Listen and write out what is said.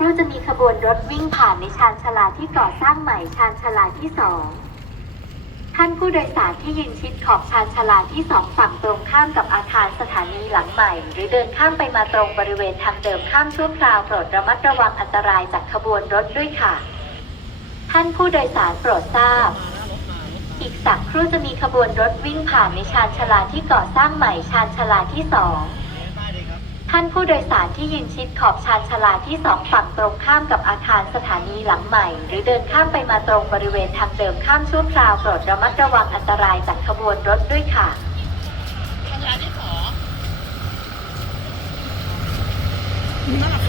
ครู่จะมีขบวนรถวิ่งผ่านในชานชาลาที่ก่อสร้างใหม่ชานชาลาที่สองท่านผู้โดยสารที่ยืนชิดขอบชานชาลาที่สองฝั่งตรงข้ามกับอาคารสถานีหลังใหม่ หรือเดินข้ามไปมาตรงบริเวณทางเดิมข้ามชั่วคราวโปรดระมัดระวังอันตรายจากขบวนรถด้วยค่ะ ท่านผู้โดยสารโปรดทราบ อีกสักครู่จะมีขบวนรถวิ่งผ่านในชานชาลาที่ก่อสร้างใหม่ชานชาลาที่สอง ท่านผู้โดยสารที่ยืนชิดขอบชานชาลาที่สองฝั่งตรงข้ามกับอาคารสถานีหลังใหม่ หรือเดินข้ามไปมาตรงบริเวณทางเดิมข้ามชั่วคราวโปรดระมัดระวังอันตรายจากขบวนรถด้วยค่ะทางร้านที่สองน่า